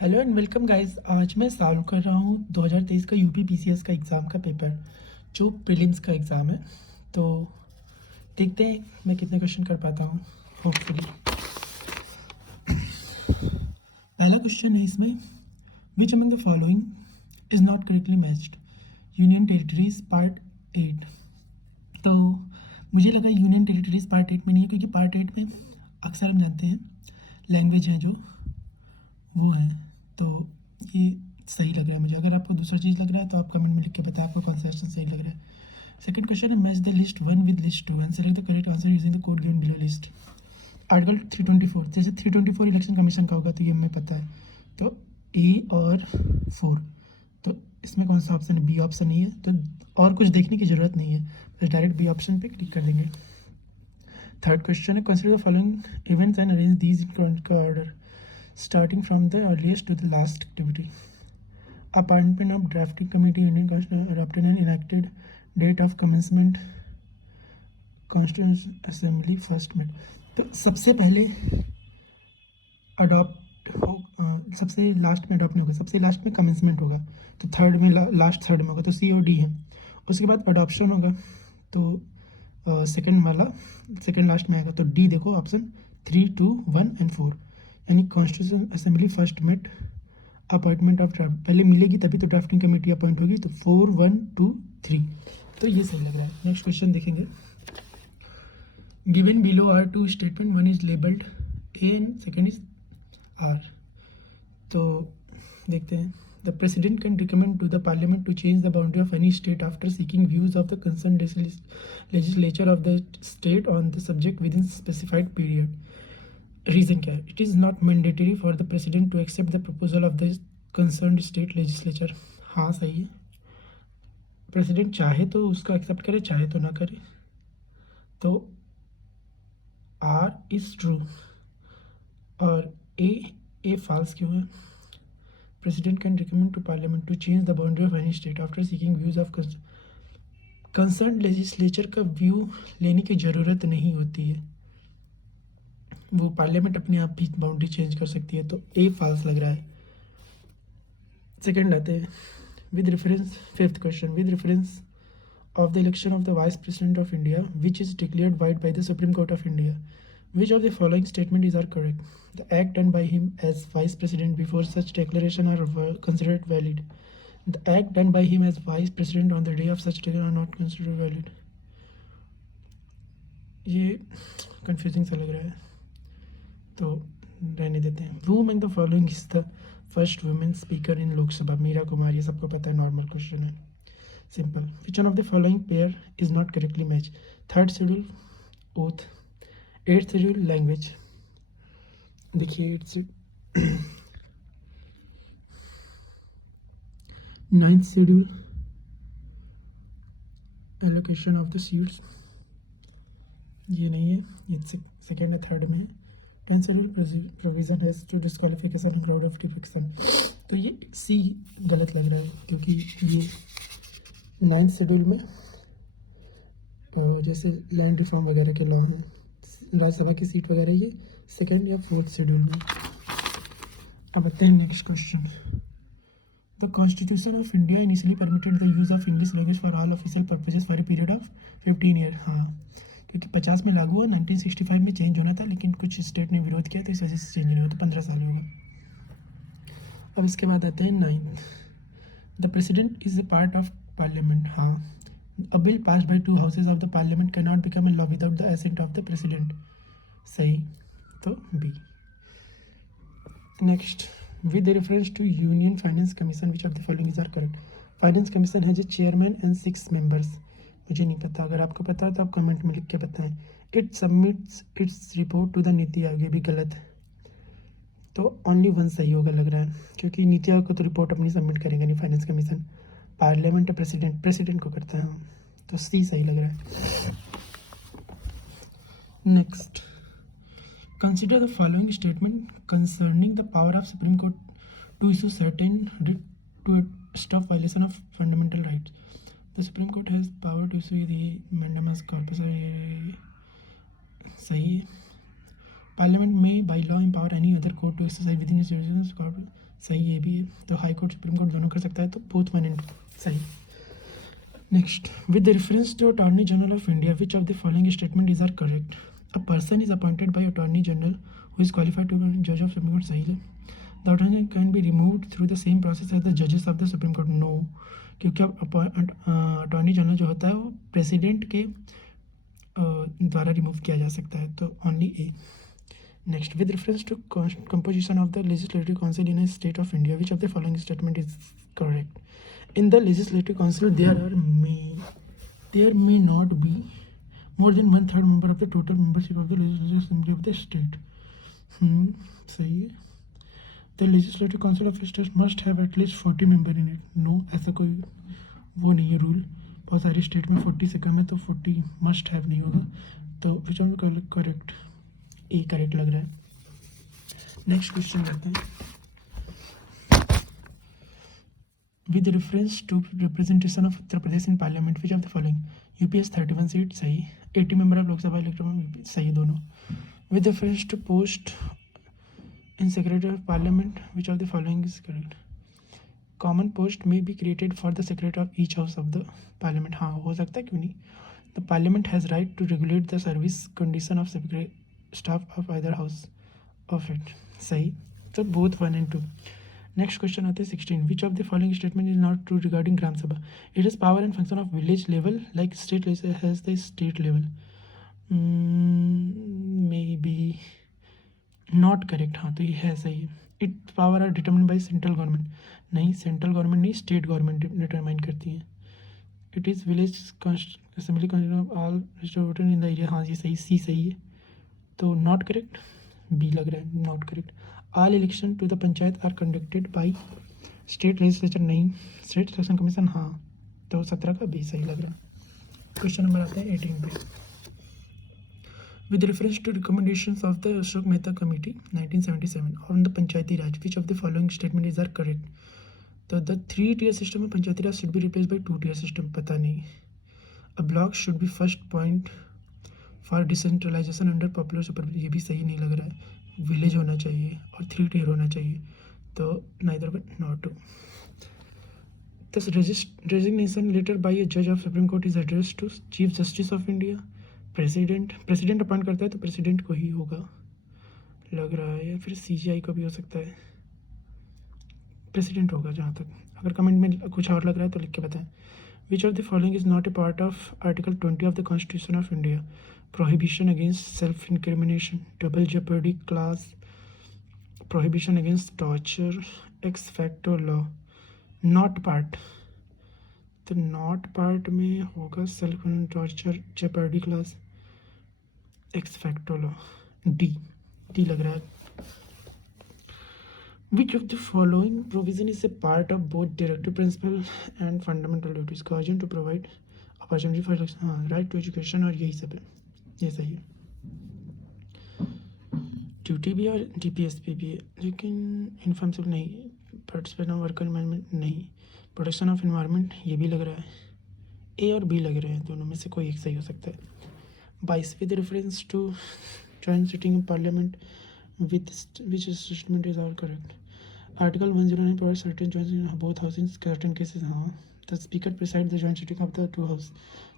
Hello and welcome guys. आज मैं solve कर रहा हूँ 2023 का यूपी पीसीएस का एग्ज़ाम का पेपर, जो प्रीलिम्स का एग्ज़ाम है। तो देखते हैं मैं कितने क्वेश्चन कर पाता हूँ। होपफुली पहला क्वेश्चन है इसमें, which among the following is not correctly matched. Union territories part 8। तो मुझे लगा यूनियन टेरिटरीज पार्ट 8 में नहीं है, क्योंकि पार्ट 8 में अक्सर हम जानते हैं लैंग्वेज हैं जो वो है। तो ये सही लग रहा है मुझे। अगर आपको दूसरा चीज़ लग रहा है तो आप कमेंट में लिख के बताएं आपको कौन सा ऑप्शन सही लग रहा है। सेकंड क्वेश्चन है, match the list 1 with list 2 and select the correct answer using the code given below list. Article 324, जैसे 324 इलेक्शन कमीशन का होगा तो ये हमें पता है। तो ए और 4, तो इसमें कौन सा ऑप्शन है? बी ऑप्शन नहीं है, तो और कुछ देखने की ज़रूरत नहीं है, बस डायरेक्ट बी ऑप्शन पे क्लिक कर देंगे। थर्ड क्वेश्चन है, consider the following events and arrange these in Chronicle order starting from the earliest to the last activity. Appointment of drafting committee, Indian Constitution adopted and enacted, date of commencement, Constituent Assembly first met. तो सबसे पहले adopt हो, सबसे last में adopt नहीं होगा, सबसे last में कमेंसमेंट होगा, तो थर्ड में लास्ट थर्ड में होगा, तो सी और डी है। उसके बाद अडॉप्शन होगा, तो सेकंड वाला सेकंड लास्ट में आएगा, तो डी देखो ऑप्शन 3, 2, 1 एंड 4, यानी constitution assembly first met, appointment of draft पहले मिलेगी तभी तो ड्राफ्टिंग कमेटी अपॉइंट होगी, तो 4, 1, 2, 3, तो ये सही लग रहा है। नेक्स्ट क्वेश्चन देखेंगे, given below are two statement, one is labelled A and second is R. तो देखते हैं, the president can recommend to the parliament to change the boundary of any state after seeking views of the concern legislature of the state on the subject within specified period. Reason क्या है? It is not mandatory for the president to accept the proposal of the concern state legislature. हाँ सही है, president चाहे तो उसका accept करे, चाहे तो ना करे। तो आर इज ट्रू और ए फॉल्स क्यों है? President can recommend to parliament to change the boundary of any state after seeking views of concern legislature का व्यू लेने की ज़रूरत नहीं होती है, वो पार्लियामेंट अपने आप भी बाउंड्री चेंज कर सकती है, तो ए फॉल्स लग रहा है। सेकेंड आते हैं, with reference, fifth question, with reference of the election of the Vice President of India, which is declared void by the Supreme Court of India. Which of the following statements are correct? The act done by him as Vice President before such declaration are considered valid. The act done by him as Vice President on the day of such declaration are not considered valid. ये confusing सा लग रहा है, तो रहने देते हैं। Who among the following is the first women speaker in Lok Sabha? Meera Kumar, ये सबको पता है, नॉर्मल क्वेश्चन है, simple. Which one of the following pair is not correctly match? Third schedule oath, eighth schedule language. देखिए ninth schedule allocation of the seats, ये नहीं है, ये सेकेंड है, थर्ड में है। टेंथ शेड्यूल प्रोविजन है to disqualification in crowd of defection, तो ये सी गलत लग रहा है, क्योंकि ये नाइन्थ शेड्यूल में जैसे लैंड रिफॉर्म वगैरह के लॉ हैं, राज्यसभा की सीट वगैरह, ये सेकेंड या फोर्थ शेड्यूल में। अब आते हैं next question, the constitution of India initially permitted the use of English language for all official purposes for a period of 15 year. हाँ, क्योंकि 50 में लागू हुआ, 1965 में चेंज होना था, लेकिन कुछ स्टेट ने विरोध किया तो इस वजह से चेंज नहीं हुआ, तो 15 साल होगा। अब इसके बाद आते हैं ninth, the president is a part of parliament. हाँ, a bill passed by two houses of the parliament cannot become a law without the assent of the president। सही, तो B. Next, with reference to union finance commission which of the following is are correct? Finance commission है जो chairman and 6 members, मुझे नहीं पता, अगर आपको पता है तो आप कमेंट में लिख के बताएं। It submits its report to the NITI Aayog, ये भी गलत है, तो ओनली वन सही होगा लग रहा है, क्योंकि नीति आयोग को तो रिपोर्ट अपनी सबमिट करेंगे नहीं फाइनेंस कमीशन, पार्लियामेंट प्रेसिडेंट को करता है, तो सी सही लग रहा है। Next, consider the following statement concerning the power of supreme court to issue certain to stop violation of fundamental rights. The supreme court has power to issue the mandamus corpus, सही है। Parliament may by law empower any other court to exercise within सही ये भी है, तो high court supreme court दोनों कर सकता है, तो बोथ 1 and 2 सही। Next, with reference to attorney general of India which of the following statement is are correct? A person is appointed by attorney general who is qualified to be जज of supreme Court, सही है। The attorney can be removed through the same process as the जजेस of the supreme Court, no, क्योंकि attorney general जो होता है वो president के द्वारा रिमूव किया जा सकता है, तो only A. Next, with reference to composition of the legislative council in a state of India which of the following statement is correct? In the legislative council, there may not be more than 1/3 member of the total membership of the legislative assembly of the state. सही है। The legislative council of a state must have at least 40 member in it. No, ऐसा कोई वो नहीं है rule. बहुत सारी state में 40 से कम है, तो 40 मस्ट हैव नहीं होगा, तो which of correct? A correct लग रहा है। नेक्स्ट क्वेश्चन करते हैं। With reference to representation of Uttar Pradesh in Parliament, which of the following? UP has 31 seats, सही। 80 member of Lok Sabha electorate, सही दोनों। With reference to post in Secretary of Parliament, which of the following is correct? Common post may be created for the Secretary of each house of the Parliament, हाँ हो सकता है, क्यों नहीं। The Parliament has right to regulate the service condition of staff of either house of it, सही। तो both 1 and 2। Next question आते हैं 16, which of the following statement is not true regarding Gram Sabha? It is power and function of village level like state has the state level, may be not correct, हाँ तो ये है सही है। It power are determine by central government, नहीं central government नहीं, state government determine करती है। It is village assembly of all in the area, हाँ ये सही, सी सही है, तो नॉट करेक्ट, बी लग रहा है not correct. All election to the panchayat are conducted by state legislature, नहीं, स्टेट सिलेक्शन कमीशन, हाँ तो 17 का बी सही लग रहा है। क्वेश्चन नंबर आता है 18 पे। With reference to recommendations of the Ashok Mehta committee 1977 on the Panchayati Raj, which of the following statement is are correct? तो द 3-tier सिस्टम में Panchayati Raj should be replace by 2-tier system, पता नहीं। A block should be first point for decentralisation under popular super, ये भी सही नहीं लग रहा है। विलेज होना चाहिए और 3-tier होना चाहिए, तो neither but not two. This resignation letter by a जज of supreme Court is addressed to chief justice of India, president appoint करता है, तो प्रेसिडेंट को ही होगा लग रहा है, या फिर CGI को भी हो सकता है, प्रेसिडेंट होगा जहाँ तक। अगर कमेंट में कुछ और लग रहा है तो लिख के बताएं। विच of the following is not a part of article 20 of the constitution of India? Prohibition against self-incrimination, double jeopardy clause, prohibition against torture, ex facto law, not part, तो not part में होगा self torture jeopardy clause, ex facto law, D लग रहा है। Which of the following provision is a part of both directive principle and fundamental duties? Guardian to provide opportunity for election, हाँ right to education, और यही सब है, ये सही है। ड्यूटी भी और DPSP भी है, लेकिन इन्फॉर्मेशन नहीं, पार्टिसिपेट ऑफ वर्कर मैनेजमेंट नहीं, प्रोटेक्शन ऑफ एनवायरनमेंट ये भी लग रहा है, ए और बी लग रहे हैं, दोनों में से कोई एक सही हो सकता है। 22, with reference to joint sitting in parliament with which statement is all correct? Article 109 provide certain joint both house in certain cases, हाँ the speaker preside the joint sitting of the 2 house,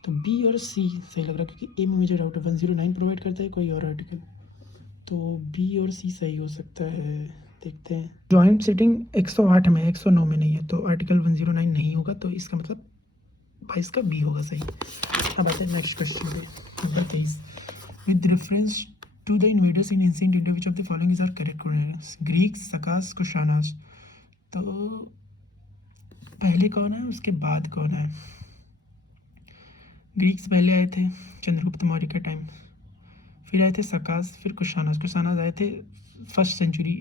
तो B और C सही लग रहा है, क्योंकि ए में मुझे डाउट है 109 प्रोवाइड करता है कोई और आर्टिकल, तो बी और सी सही हो सकता है, देखते हैं। जॉइंट सिटिंग 108 में 109 में नहीं है, तो आर्टिकल 109 नहीं होगा, तो इसका मतलब 22 का बी होगा सही। अब आते हैं नेक्स्ट क्वेश्चन पे, number 23, with reference to the invaders in ancient India which of the following is are correct? Greeks, Sakas, Kushanas, तो पहले कौन है उसके बाद कौन है? ग्रीक्स पहले आए थे चंद्रगुप्त मौर्य के टाइम, फिर आए थे सकास, फिर कुशानास आए थे 1st century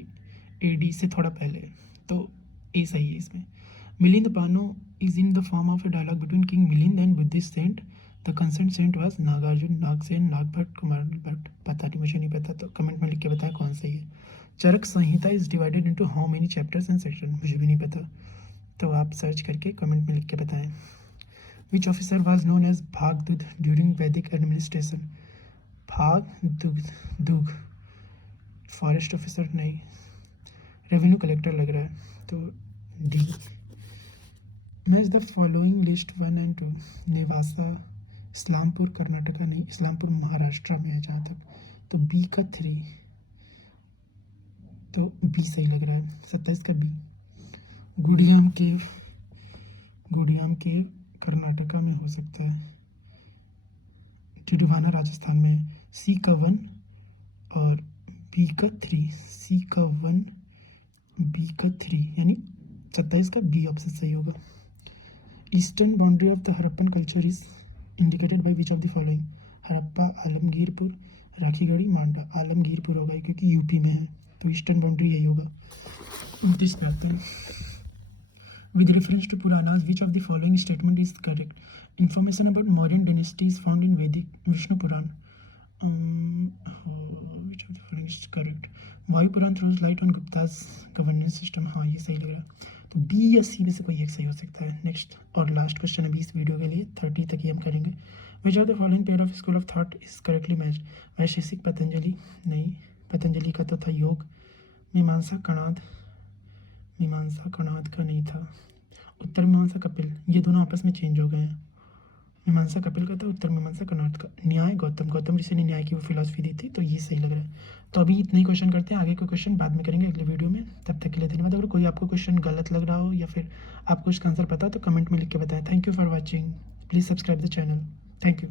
AD से थोड़ा पहले, तो ए सही है इसमें। Milinda Panho is in the form of a dialogue between king Milinda and Buddhist saint, the concern saint was Nagarjuna, Nagasena, Nagabhatta, Kumar Bhatt, पता नहीं, मुझे नहीं पता, तो कमेंट में लिख के बताएं कौन सही है। Charaka Samhita is divided into how many chapters and section, मुझे भी नहीं पता, तो आप सर्च करके कमेंट में लिख के बताएं। Which officer was known as Bhagdut during Vedic administration? Bhagdug, forest officer नहीं, रेवेन्यू कलेक्टर लग रहा है, तो D. Match the following list 1 and 2। Nevasa, Islampur Karnataka नहीं, इस्लामपुर महाराष्ट्र में है जहाँ तक, तो बी का 3, तो बी सही लग रहा है। 27 का बी। गुड़ियाम केव कर्नाटका में हो सकता है, टिडवाना राजस्थान में है। सी का 1 और बी का 3, सी का 1 बी का 3, यानी 27 का बी ऑप्शन सही होगा। Eastern boundary of the Harappan culture is indicated by which of the following. Harappa, Alamgirpur, Rakhigarhi, Manda. Alamgirpur होगा क्योंकि यूपी में है, तो ईस्टर्न बाउंड्री यही होगा। 29 पे आते हैं। With reference to Puranas, which of the following statement is correct? Information about Mauryan dynasty is found in Vedic Vishnu Puran. Which of the following is correct? Vayu Puran throws light on Gupta's governance system. हाँ, ये सही लग रहा है, तो B या सी में से कोई एक सही हो सकता है। नेक्स्ट और लास्ट क्वेश्चन अभी इस वीडियो के लिए 30 तक ही हम करेंगे। Which of the following pair of school of thought is correctly matched? Vaisheshika Patanjali नहीं, पतंजलि का तो था योग। मीमांसा कणाद का नहीं था। उत्तर मीमांसा कपिल, ये दोनों आपस में चेंज हो गए हैं। मीमांसा कपिल का था, उत्तर मीमांसा कणाद का। न्याय गौतम ऋषि ने न्याय की वो फिलॉसफी दी थी, तो ये सही लग रहा है। तो अभी इतने ही क्वेश्चन करते हैं, आगे के क्वेश्चन बाद में करेंगे अगले वीडियो में। तब तक के लिए धन्यवाद। अगर कोई आपको क्वेश्चन गलत लग रहा हो या फिर आपको उसका आंसर पता हो तो कमेंट में लिख के बताएं। Thank you for watching, please subscribe the channel. Thank you.